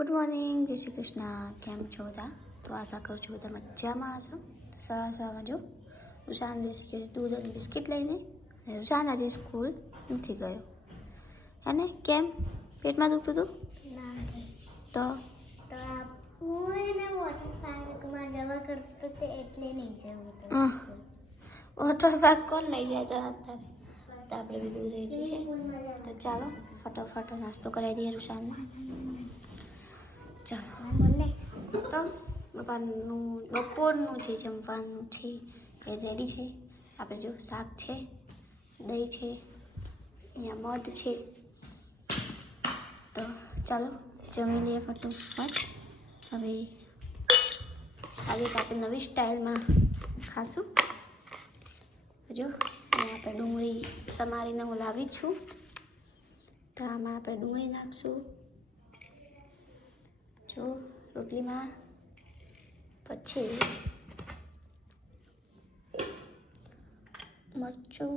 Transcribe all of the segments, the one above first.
Good morning, જય શ્રી કૃષ્ણ. કેમ છો બધા? તો આશા કરું છું બધા મજામાં હશો. સવારમાં જો રૂશાન બેસી ગયો દૂધ અને બિસ્કિટ લઈને, અને રૂશાન આજે સ્કૂલ નથી ગયો. હે ને? કેમ? પેટમાં દુખતું હતું? તો હું એને વોટર પાર્કમાં જવા કરતો તે એટલે નહીં જવું. વોટર પાર્ક કોણ લઈ જાય તો અત્યારે? તો આપણે બી દૂધ રહી ગયું છે. તો ચાલો ફટોફટ નાસ્તો કરાવી દઈએ રૂશાનને. ચાલો તો બપોરનું જે જમવાનું છે એ રેડી છે. આપણે જો શાક છે, દહીં છે, અહીંયા મધ છે. તો ચાલો જમી લઈએ ફટોફટ. હવે આજે આપણે નવી સ્ટાઇલમાં ખાશું. જો અહીંયા આપણે ડુંગળી સમારીને હું લાવી છું. તો આમાં આપણે ડુંગળી નાખશું, જો રોટલીમાં. પછી મરચું,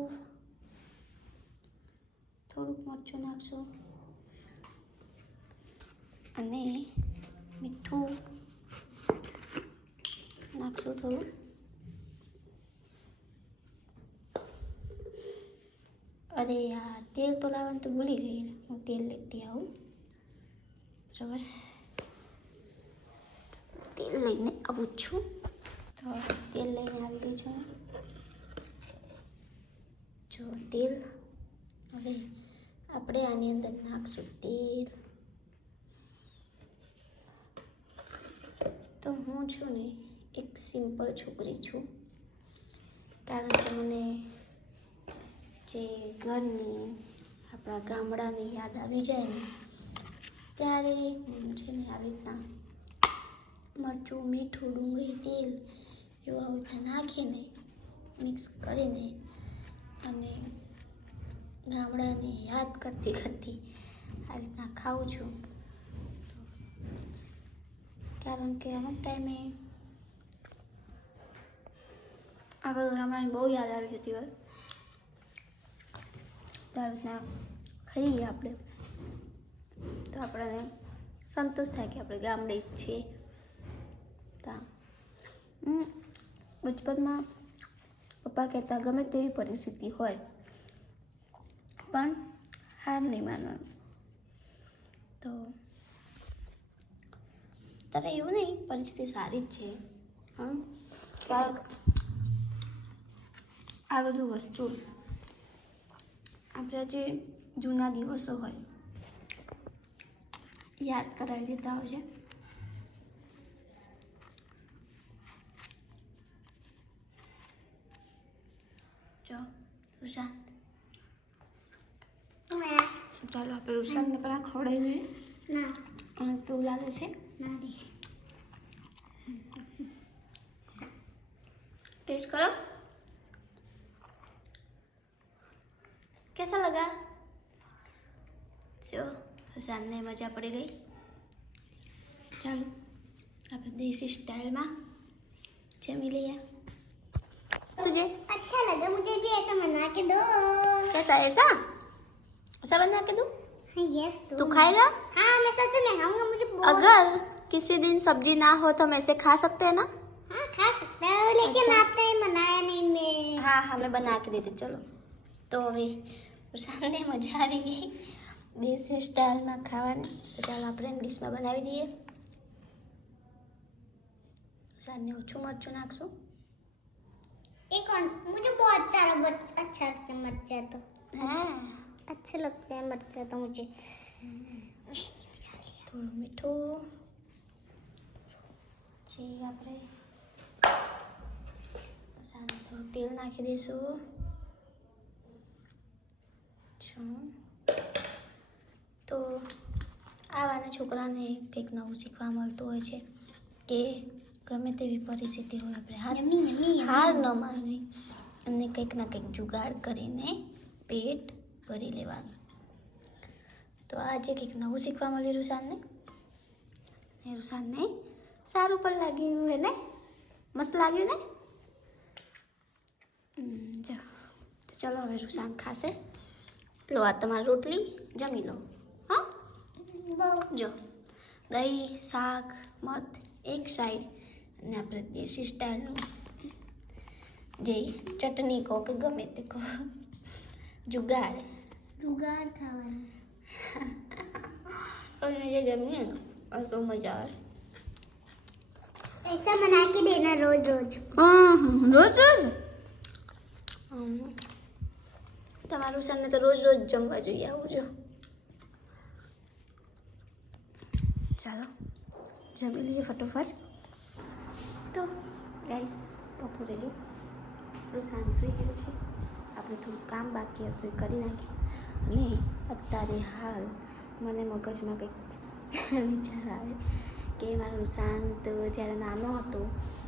થોડુંક મરચું નાખશું અને મીઠું નાખશું થોડું. અરે યાર, તેલ તો લાવવાનું તો ભૂલી ગઈ. હું તેલ લેતી આવું. બરાબર, તેલ લઈને આવું છું. તો તેલ લઈને આવી ગઈ છું. જો તેલ. હવે આપણે આની અંદર નાખશું તેલ. તો હું છું ને એક સિમ્પલ છોકરી છું, કારણ કે મને જે ઘરની આપણા ગામડાની યાદ આવી જાય ને ત્યારે હું છે ને આવી રીતના મરચું, મીઠું, ડુંગળી, તેલ એવું આવી રીતના નાખીને મિક્સ કરીને અને ગામડાને યાદ કરતી કરતી આવી રીતના ખાઉં છું. કારણ કે અમુક ટાઈમે આ બધું ગામડાની બહુ યાદ આવી જતી હોય. તો આવી રીતના ખાઈએ આપણે તો આપણને સંતોષ થાય કે આપણે ગામડે જ છીએ. બચપનમાં પપ્પા કહેતા ગમે તેવી પરિસ્થિતિ હોય પણ હાર નહીં માનવાનું. તો તારે એવું નહીં, પરિસ્થિતિ સારી જ છે. આ બધું વસ્તુ આપણા જે જૂના દિવસો હોય યાદ કરાવી દેતા હોય છે. જો રૂશાન, ચાલો આપણે રૂશાનને પણ આ ખવડાવી જોઈએ. ના, અને કેવું લાગે છે? ના टेस्ट करो, कैसा लगा? जो सामने मजा पड़ गई. चलो अब देसी स्टाइल में जमी लिया. तुझे अच्छा लगा, मुझे भी ऐसा बना के दो. कैसा? ऐसा ऐसा बना के दूं? हाँ, यस तू खाएगा? हाँ, मैं सच में खाऊंगा. मुझे अगर किसी दिन सब्जी ना हो तो हम ऐसे खा सकते हैं ना? हाँ, खा सकता है, लेकिन अच्छा. आपने बनाया नहीं. मैं हाँ हाँ, मैं बना के देती. चलो तो अभी सामने मजा આવી ગઈ દેશી સ્ટાઇલમાં ખાવાની. તો ચાલો આપણે ઇંગ્લિશમાં બનાવી દઈએ. સાને ઓછું મરચું નાખશું. एक और मुझे बहुत सारा अच्छा लगता है मिर्चा. तो હા, अच्छे लगते हैं मिर्चा तो मुझे. થોડું મીઠું. પછી આપણે સાને થોડું તેલ નાખી દઈશું. તો આવાના છોકરાને કંઈક નવું શીખવા મળતું હોય છે કે ગમે તેવી પરિસ્થિતિ હોય આપણે હાર ન માનવી અને કંઈક ના કંઈક જુગાડ કરીને પેટ ભરી લેવાનું. તો આજે કંઈક નવું શીખવા મળ્યું રૂશાનને. રૂશાનને સારું પણ લાગ્યું હે ને? મસ્ત લાગ્યું ને? તો ચલો હવે રૂશાન ખાશે. લો આ તમારી રોટલી, જમી લો. હા, જો દહીં શાક મધ એક સાઈડ અને આપણે દેશી સ્ટાઈલનું જે ચટણી કહો કે ગમે તે કહો જુગાડ ખાવાનું. કોઈને જે ગમે ને તો મજા આવે. ऐसा बना के देना रोज रोज. હા રોજ રોજ તમારું સનને તો રોજ રોજ જમવા જોઈએ આવું જો. ચાલો જમી લઈએ ફટોફટ. તો ગાઈસ બપોરે જો રૂસાન સૂઈ ગયું છે. આપણે થોડું કામ બાકી હતું એ કરી નાખ્યું અને અત્યારે હાલ મને મગજમાં કંઈક વિચાર આવે કે મારો રૂસાંત જ્યારે નાનો હતો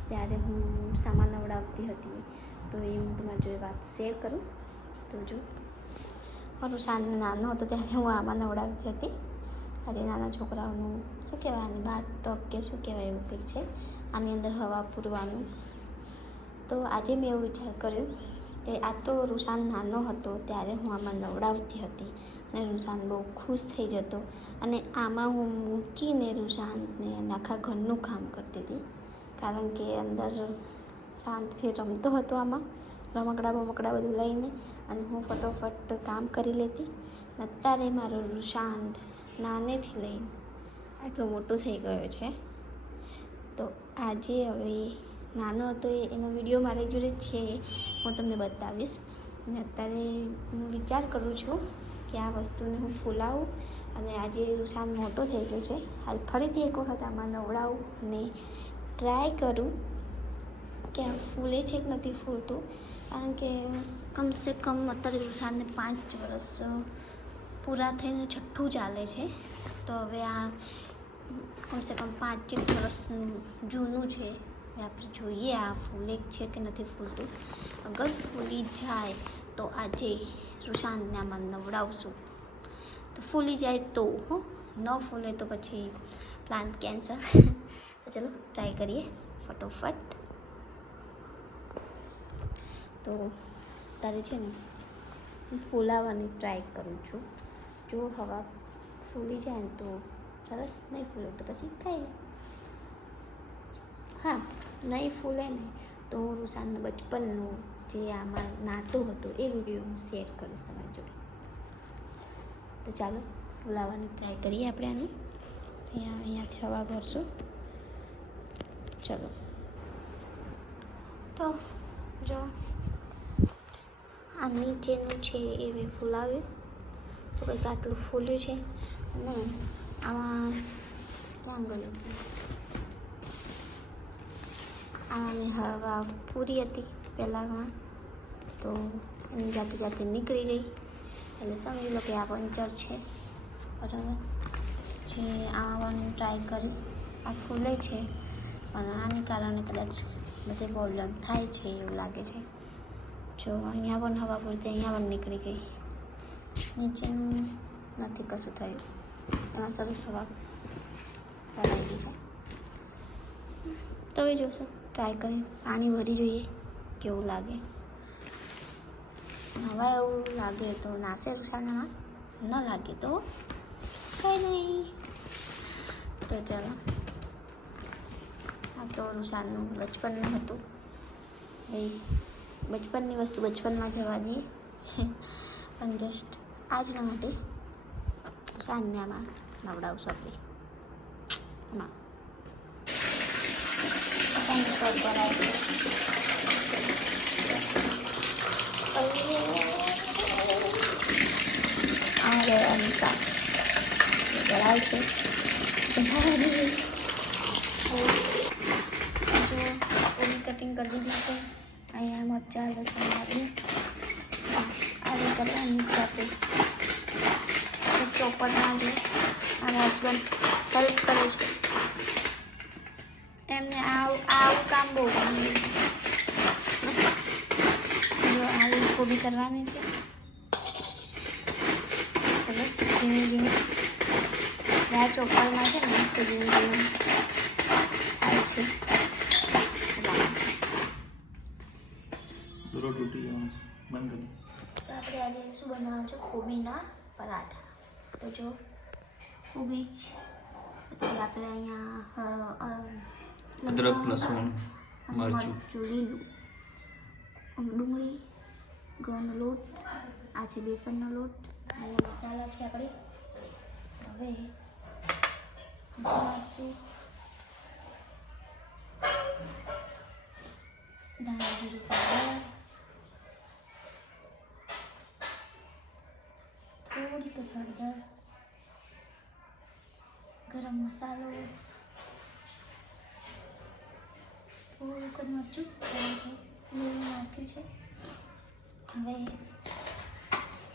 ત્યારે હું સામાન નવડાવતી હતી. તો એ હું તમારી જોડે વાત શેર કરું. તો જો મારો શાંત નાનો હતો ત્યારે હું આમાં નવડાવતી હતી. અરે નાના છોકરાઓનું શું કહેવાય આને બાથટબ કે શું કહેવાય એવું કંઈક છે. આની અંદર હવા પૂરવાનું. તો આજે મેં એવો વિચાર કર્યો કે આ તો રૂસાન નાનો હતો ત્યારે હું આમાં નવડાવતી હતી અને રૂસાન બહુ ખુશ થઈ જતો અને આમાં હું મૂકીને રૂસાનને આખા ઘરનું કામ કરતી હતી. કારણ કે અંદર શાંતિથી રમતો હતો આમાં રમકડા બમકડા બધું લઈને અને હું ફટોફટ કામ કરી લેતી. અત્યારે મારો રૂસાંત નાનેથી લઈને આટલો મોટો થઈ ગયો છે. તો આજે હવે નાનો હતો એનો વિડીયો મારી જોડે છે, હું તમને બતાવીશ. અને અત્યારે હું વિચાર કરું છું કે આ વસ્તુને હું ફૂલાવું અને આજે રૂસાન મોટો થઈ ગયો છે. હાલ ફરીથી એક વખત આમાં નવડાવું અને ટ્રાય કરું કે આ ફૂલે છે કે નથી ફૂલતું. કારણ કે કમસે કમ અત્યારે રૂસાનને 5 વર્ષ પૂરા થઈને 6ઠું ચાલે છે. તો હવે આ કમસે કમ 5 વર્ષ જૂનું છે. આપણે જોઈએ આ ફૂલે છે કે નથી ફૂલતું. અગર ફૂલી જાય તો આજે રૂસાનને આમાં નવડાવશું. તો ફૂલી જાય તો ન ફૂલે તો પછી પ્લાન કેન્સલ. તો ચલો ટ્રાય કરીએ ફટોફટ. તો તારે છે ને હું ફૂલાવવાની ટ્રાય કરું છું. જો હવા ફૂલી જાય ને તો સરસ, નહીં ફૂલે તો પછી ખાઈ લે. હા નહીં ફૂલે ને તો હું રૂસાનનો બચપનનો જે આમાં નાતો હતો એ વિડીયો હું શેર કરીશ તમારી જોડે. તો ચાલો ફૂલાવવાની ટ્રાય કરીએ આપણે આની. અહીંયાથી હવા ભરશું. ચલો તો જો આ નીચેનું છે એ મેં ફૂલાવ્યું તો કંઈક આટલું ફૂલ્યું છે. અને આમાં ક્યાં ગયું આમાં મેં હવા પૂરી હતી પહેલાંમાં તો એની જાતે જાતે નીકળી ગઈ. એટલે સમજી લો કે આ પંચર છે બરાબર. જે આવવાનું ટ્રાય કરી આ ફૂલે છે પણ આને કારણે કદાચ બધી પ્રોબ્લેમ થાય છે એવું લાગે છે. જો અહીંયા પણ હવા પૂરતી અહીંયા પણ નીકળી ગઈ. નીચેનું નથી કશું થયું, એમાં સરસ હવા ભરાઈ ગઈ છે. તમે જોશો ટ્રાય કરી પાણી ભરી જોઈએ કેવું લાગે. હવા એવું લાગે તો નાશે રૂસાનમાં, ન લાગે તો કંઈ નહીં. તો ચાલો આ તો રૂસાનનું બચપનનું હતું. એ બચપનની વસ્તુ બચપનમાં જવા દઈએ. પણ જસ્ટ આજના માટે રૂસાનને આમાં નવડાવશું આપણે. આમાં ગળાય છે ઓલી કટિંગ કરી દીધી છે. અહીંયા મરચાં લસણ આપી આવી કરવાની છે આપણે. ચોપડમાં જો મારા હસબન્ડ હેલ્પ કરે છે. એમને આવું કામ બહુ ગમે. જો આવી કોબી કરવાની છે સરસ ઝીણી ઝીણી. આ ચોપડમાં છે મસ્ત ઝીણી ઝીણી થાય છે. આપણે આજે શું બનાવવાનું છે? કોબીના પરાઠા. તો જો કોબી જ પછી આપણે અહીંયા અદરક લસણ મરચું મરચું લીલું, ડુંગળી, ઘઉંનો લોટ, આ છે બેસનનો લોટ, અહીંયા મસાલા છે આપણે. હવે નાખશું ધાણા જીરું પાવડર, થોડીક જ હળદર, ગરમ મસાલો, થોડુંક જ મરચું લીલું નાખ્યું છે. હવે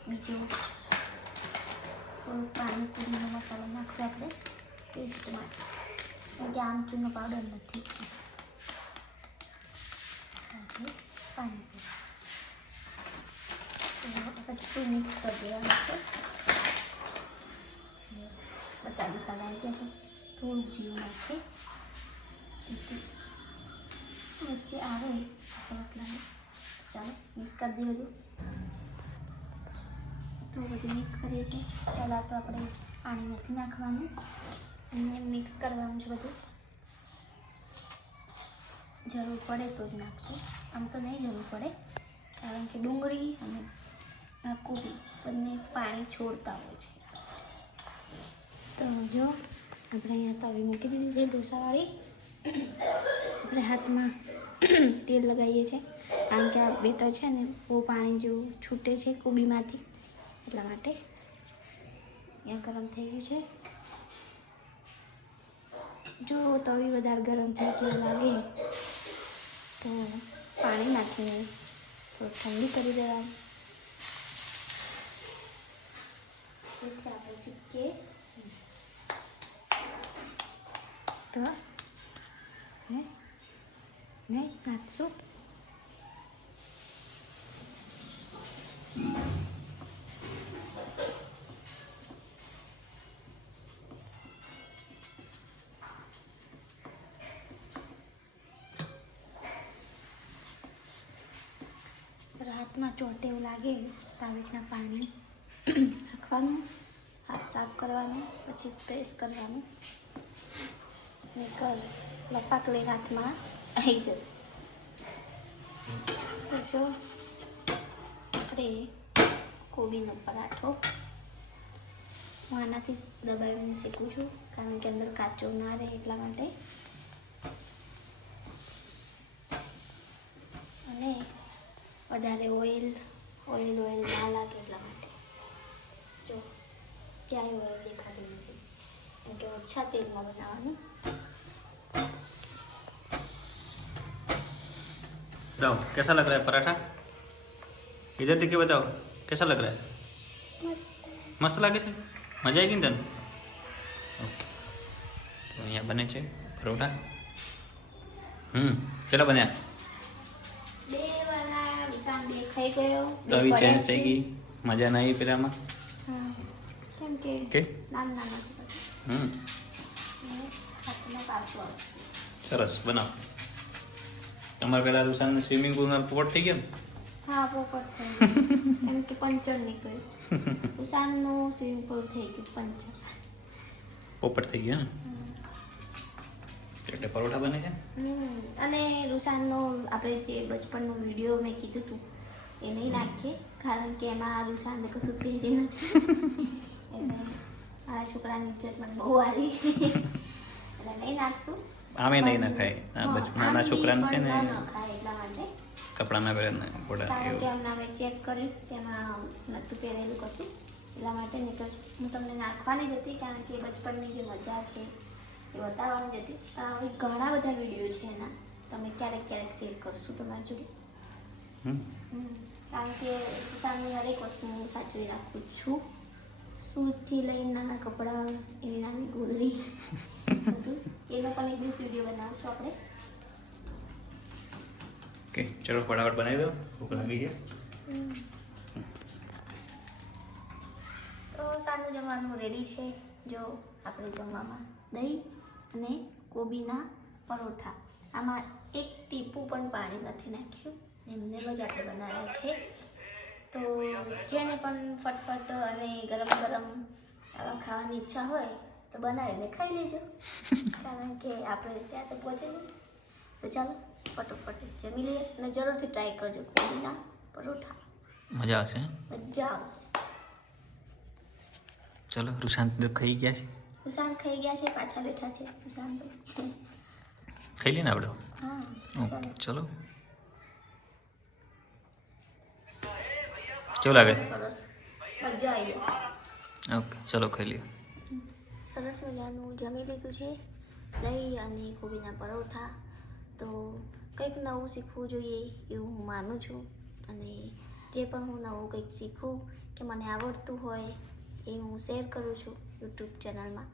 બીજો થોડુંક પાણી પૂરીનો મસાલો નાખશું આપણે ટેસ્ટ માટે, કેમ કે આમચૂરનો પાવડર નથી. પછી પાણી પછી મિક્સ કરી દેવાનું છે. બધા મસાલા આવી ગયા છે. થોડુંક જીરું નાખીએ, વચ્ચે આવે સરસ લાગે. ચાલો મિક્સ કરી દઈએ બધું. તો બધું મિક્સ કરીએ છીએ. પહેલાં તો આપણે પાણી નથી નાખવાનું અને મિક્સ કરવાનું છે બધું. જરૂર પડે તો જ નાખશું, આમ તો નહીં જરૂર પડે, કારણ કે ડુંગળી અને કોબી બંને પાણી છોડતા હોય છે. તો જો આપણે અહીંયા તવી મૂકી દીધી છે ઢોસાવાળી. આપણે હાથમાં તેલ લગાવીએ છીએ, કારણ કે આ બેટર છે ને બહુ પાણી જેવું છૂટે છે કોબીમાંથી, એટલા માટે. અહીંયા ગરમ થઈ ગયું છે. જો તવી વધારે ગરમ થઈ ગઈ લાગે તો પાણી નાખીને થોડું ઠંડી કરી દેવાનું, જેથી આપણે ચીપકે. તો નહીં નાખશું. હાથમાં ચોંટે એવું લાગે તો આવી રીતના પાણી નાખવાનું, હાથ સાફ કરવાનું, પછી પ્રેસ કરવાનું, કર લપાક લઈ હાથમાં આવી જશે. તો જો આપણે કોબીનો પરાઠો હું આનાથી દબાવીને શેકું છું, કારણ કે અંદર કાચો ના રહે એટલા માટે. અને વધારે ઓઇલ ના લાગે એટલા માટે. જો ક્યાંય ઓઇલ દેખાતું નથી, કેમ કે ઓછા તેલમાં બનાવવાનું. बताओ कैसा लग रहा है पराठा? इधर देख के बताओ कैसा लग रहा है? मस्त लागे છે? મજા આવી ગઈ ને તને? ઓકે, તો અહીંયા બને છે પરોઠા. ચલો બન્યા. બે વાળા રૂસાન દેખાઈ ગયો, તવી ચેન્જ થઈ ગઈ, મજા ના આવી પેલામાં. કેમ કે કે નાના હાથમાં કાચો આવે. સરસ બનાવ. તમારે પેલા રૂસાન સ્વિમિંગ પુલમાં પોપટ થઈ ગયા ને? હા પોપટ થઈ ગયું, એમ કે પંચર નીકળ્યું. રૂસાનનું સ્વિમિંગ પુલ થઈ ગયું પંચર. પોપટ થઈ ગયા ને એટલે પરોઠા બને છે. અને રૂસાનનો આપણે જે બચપનનો વિડીયો મેં કીધું હતું એ નહીં નાખીએ, કારણ કે એમાં રૂસાનને કશું પહેરી નથી. મારા છોકરાની ઇજ્જત મને બહુ આવી, એટલે નહીં નાખશું. આમે નહીં નખાય, નાના છોકરાને છે ને નખાય એટલા માટે. કપડા ના પહેરે ને કારણ કે હમણાં મેં ચેક કર્યું તેમાં નહોતું પહેરેલું કશું, એટલા માટે નહીં તો હું તમને નાખવાની જ હતી, કારણ કે બચપનની જે મજા છે એ બતાવવાની જ હતી. હવે ઘણા બધા વિડીયો છે એના, તમે ક્યારેક શેર કરશું તમારી જોડે. કારણ કે સામની હરેક વસ્તુ હું સાચવી રાખું છું, શૂઝથી લઈને નાના કપડાં, એની નાની ગોદડી બધું. એનો પણ એક દિવસ વિડીયો બનાવશું આપણે. ઓકે ચલો ફટાફટ બનાવી દો, ભૂખ લાગી છે. તો સાંજનું જમવાનું રેડી છે. જો આપણે જમવામાં દહીં અને કોબીના પરોઠા, આમાં એક ટીપું પણ પાણી નથી નાખ્યું, એમને જ આપણે બનાવ્યા છે. તો જેને પણ ફટફટ અને ગરમ ગરમ આવા ખાવાની ઈચ્છા હોય તો બનાવીને ખાઈ લેજો કારણ કે આપણે ત્યાં તો પહોંચે નહીં. તો ચાલો ફટોફટ જમી લઈએ અને જરૂરથી ટ્રાય કરજો કોબીના પરોઠા. મજા આવશે. મજા આવશે. ચલો રુશાંત તો ખાઈ ગયા છે. ઉષાન ખાઈ ગયા છે, પાછા બેઠા છે ઉષાનભાઈ. ખાઈ લઈએ ને આપણે. હા ઓકે ચાલો. ચલો. કેવું લાગે? સરસ, મજા આવી ગઈ. ઓકે ચલો ખાઈ લઈએ. સરસ મજાનું જમી લીધું છે, દહીં અને કોબીના પરોઠા. તો કંઈક નવું શીખવું જોઈએ એવું હું માનું છું, અને જે પણ હું નવું કંઈક શીખું કે મને આવડતું હોય એ હું શેર કરું છું યુટ્યુબ ચેનલમાં.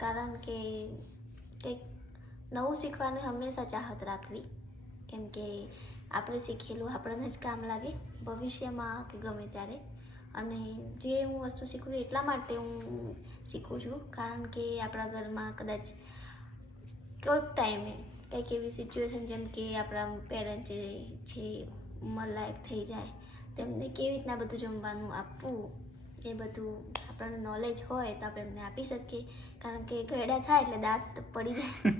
કારણ કે કંઈક નવું શીખવાની હંમેશા ચાહત રાખવી, કેમ કે આપણે શીખેલું આપણને જ કામ લાગે ભવિષ્યમાં કે ગમે ત્યારે. અને જે હું વસ્તુ શીખું છું એટલા માટે હું શીખું છું કારણ કે આપણા ઘરમાં કદાચ કોઈક ટાઈમે કંઈક એવી સિચ્યુએશન, જેમ કે આપણા પેરેન્ટ જે છે ઉંમરલાયક થઈ જાય, તેમને કેવી રીતના બધું જમવાનું આપવું એ બધું આપણને નોલેજ હોય તો આપણે એમને આપી શકીએ. કારણ કે ઘરડા થાય એટલે દાંત પડી જાય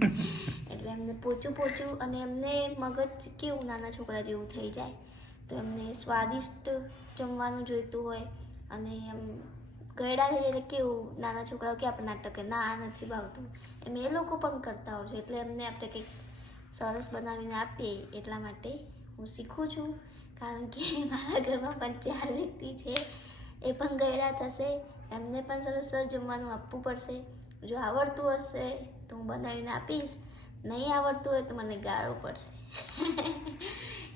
એટલે એમને પોચું અને એમને મગજ કેવું નાના છોકરા જેવું થઈ જાય, તો એમને સ્વાદિષ્ટ જમવાનું જોઈતું હોય. અને એમ ગયડા થઈ એટલે કેવું નાના છોકરાઓ કે આપણે નાટક ના આ નથી ભાવતું, એમ એ લોકો પણ કરતા હોય છે. એટલે એમને આપણે કંઈક સરસ બનાવીને આપીએ એટલા માટે હું શીખું છું. કારણ કે મારા ઘરમાં પણ 4 વ્યક્તિ છે, એ પણ ગયડા થશે, એમને પણ સરસ જમવાનું આપવું પડશે. જો આવડતું હશે તો હું બનાવીને આપીશ, નહીં આવડતું હોય તો મને ગાળવું પડશે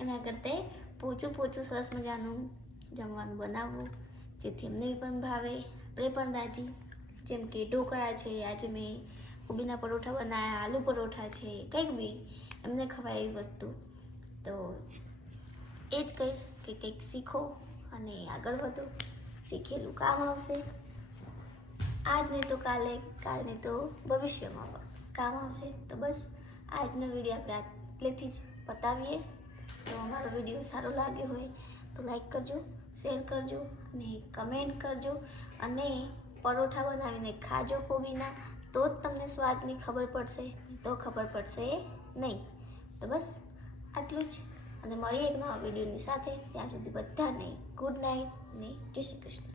એના કરતાં પોચું સરસ મજાનું જમવાનું બનાવવું જેથી એમને પણ ભાવે, આપણે પણ રાજી. જેમ કે ઢોકળા છે, આજે મેં કોબીના પરોઠા બનાવ્યા, આલુ પરોઠા છે, કંઈક બી એમને ખવાય એવી વસ્તુ. તો એ જ કહીશ કે કંઈક શીખો અને આગળ વધો, શીખેલું કામ આવશે. આજ નહીં તો કાલે, કાલ નહીં તો ભવિષ્યમાં પણ કામ આવશે. તો બસ આજનો વિડીયો આપણે આટલેથી જ પતાવીએ. તો અમારો વિડીયો સારો લાગ્યો હોય તો લાઈક કરજો, શેર કરજો અને કમેન્ટ કરજો. અને પરોઠા બનાવીને ખાજો કોબીના, તો જ તમને સ્વાદની ખબર પડશે, તો ખબર પડશે નહીં. તો બસ આટલું જ, અને મળીએ એક નવા વિડીયોની સાથે. ત્યાં સુધી બધાને ગુડ નાઇટ અને જય શ્રી કૃષ્ણ.